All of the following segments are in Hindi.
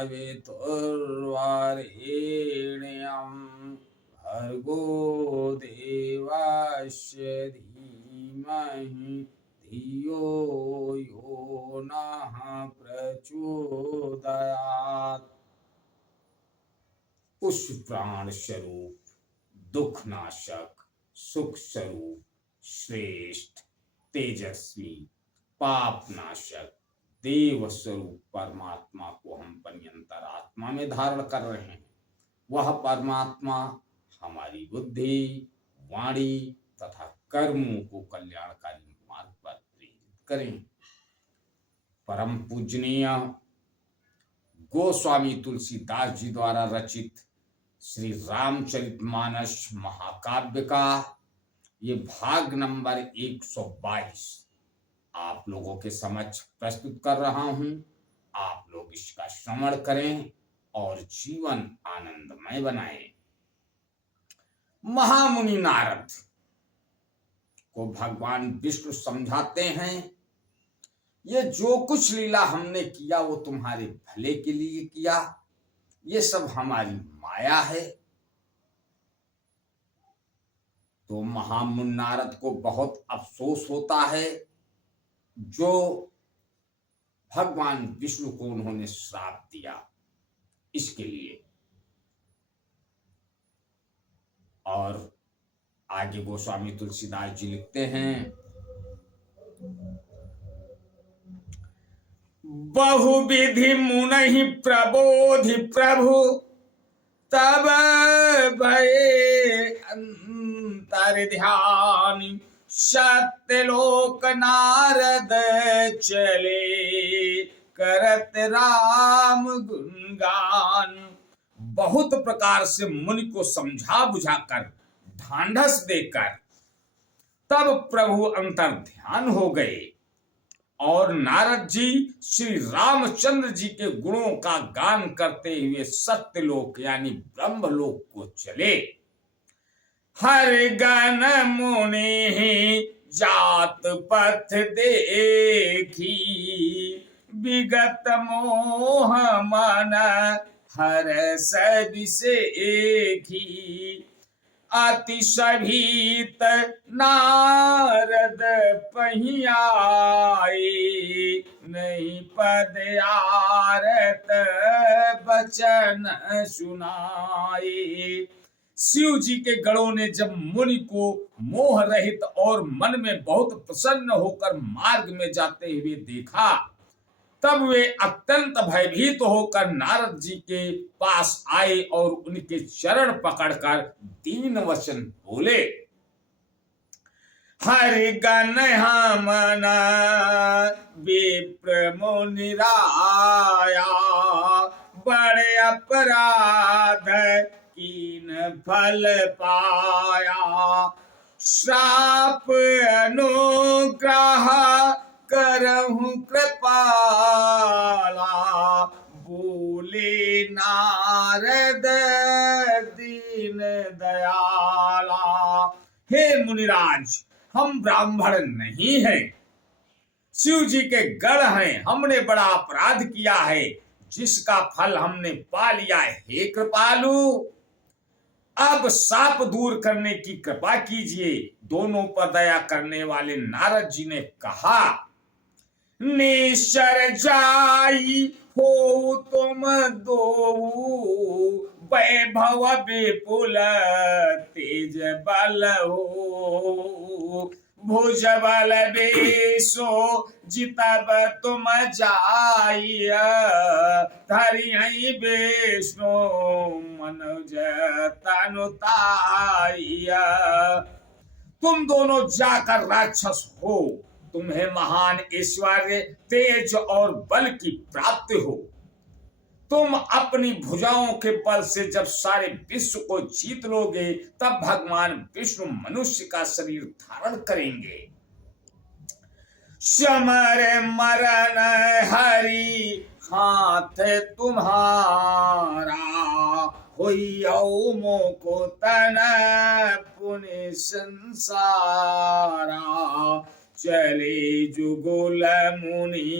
सवितुर्वरेण्यं भर्गो देवस्य धीमहि धियो यो नः प्रचोदयात्। उस प्राण स्वरूप, दुख नाशक, सुख स्वरूप, श्रेष्ठ, तेजस्वी, पाप नाशक, देव स्वरूप परमात्मा को हम पर्यंतर आत्मा में धारण कर रहे हैं। वह परमात्मा हमारी बुद्धि, वाणी तथा कर्मों को कल्याणकारी मार्ग पर प्रेरित करें। परम पूजनीय गोस्वामी तुलसीदास जी द्वारा रचित श्री रामचरितमानस महाकाव्य का ये भाग नंबर 122 आप लोगों के समक्ष प्रस्तुत कर रहा हूं। आप लोग इसका श्रवण करें और जीवन आनंदमय बनाएं। महामुनि नारद को भगवान विष्णु समझाते हैं, ये जो कुछ लीला हमने किया वो तुम्हारे भले के लिए किया, ये सब हमारी माया है। तो महामुनि नारद को बहुत अफसोस होता है जो भगवान विष्णु को उन्होंने श्राप दिया इसके लिए। और आगे गोस्वामी तुलसीदास जी लिखते हैं, बहुविधि मुनि प्रबोधि प्रभु तब भये अंतर ध्यान सत्यलोक नारद चले करत राम गुणगान। बहुत प्रकार से मुनि को समझा बुझाकर ढांढस देकर तब प्रभु अंतर ध्यान हो गए और नारद जी श्री रामचंद्र जी के गुणों का गान करते हुए सत्यलोक यानी ब्रह्मलोक को चले। हर गण मुनि जात पथ देखी विगत मोह मन हर सविसेखी। अति सभीत नारद पहियाए नहीं पद आरत बचन सुनाए। शिव जी के गणों ने जब मुनि को मोह रहित और मन में बहुत प्रसन्न होकर मार्ग में जाते हुए देखा, तब वे अत्यंत भयभीत होकर नारद जी के पास आए और उनके चरण पकड़कर दीन वचन बोले, हरि गण हमना विप्र मुनिराया बड़े अपराध कीन फल पाया। श्राप अनुग्रह करहु कृपाला बोले नारद दीन दयाला। हे मुनिराज, हम ब्राह्मण नहीं हैं, शिव जी के गण हैं। हमने बड़ा अपराध किया है जिसका फल हमने पा लिया है। हे कृपालु, अब साप दूर करने की कृपा कीजिए। दोनों पर दया करने वाले नारद जी ने कहा, निश्चर जाई हो तुम दो वैभव विपुल तेज बल हो। भुज बल बेसो जितब तुम जाइया धरि विष्णु मनुज तनुताइया। तुम दोनों जाकर राक्षस हो, तुम्हें महान ऐश्वर्य तेज और बल की प्राप्ति हो। तुम अपनी भुजाओं के बल से जब सारे विश्व को जीत लोगे तब भगवान विष्णु मनुष्य का शरीर धारण करेंगे। समर मरण हरि हाथ तुम्हारा होई मोको तन पुण्य संसारा। चले जुगुल मुनि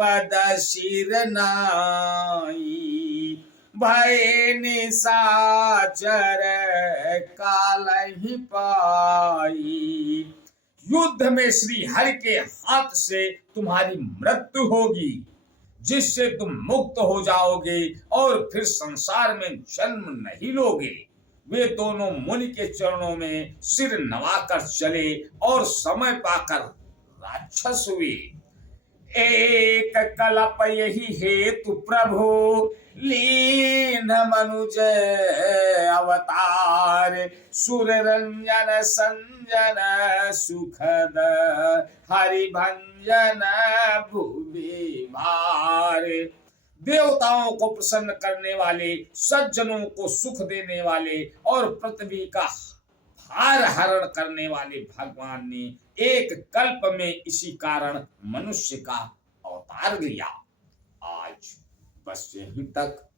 पद शिर नाई, भय निशाचर कालहि पाई। युद्ध में श्री हरि के हाथ से तुम्हारी मृत्यु होगी, जिससे तुम मुक्त हो जाओगे और फिर संसार में जन्म नहीं लोगे। वे दोनों मुनि के चरणों में सिर नवाकर चले और समय पाकर राक्षस हुए। एक कल्प यही हेतु प्रभु लीन मनुज अवतार, सुर रंजन संजन सुखद हरिभंजन भुवि भार। देवताओं को प्रसन्न करने वाले, सज्जनों को सुख देने वाले और पृथ्वी का भार हरण करने वाले भगवान ने एक कल्प में इसी कारण मनुष्य का अवतार लिया। आज बस यहीं तक,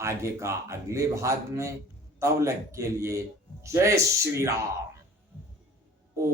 आगे का अगले भाग में। तब तक के लिए जय श्री राम। ओ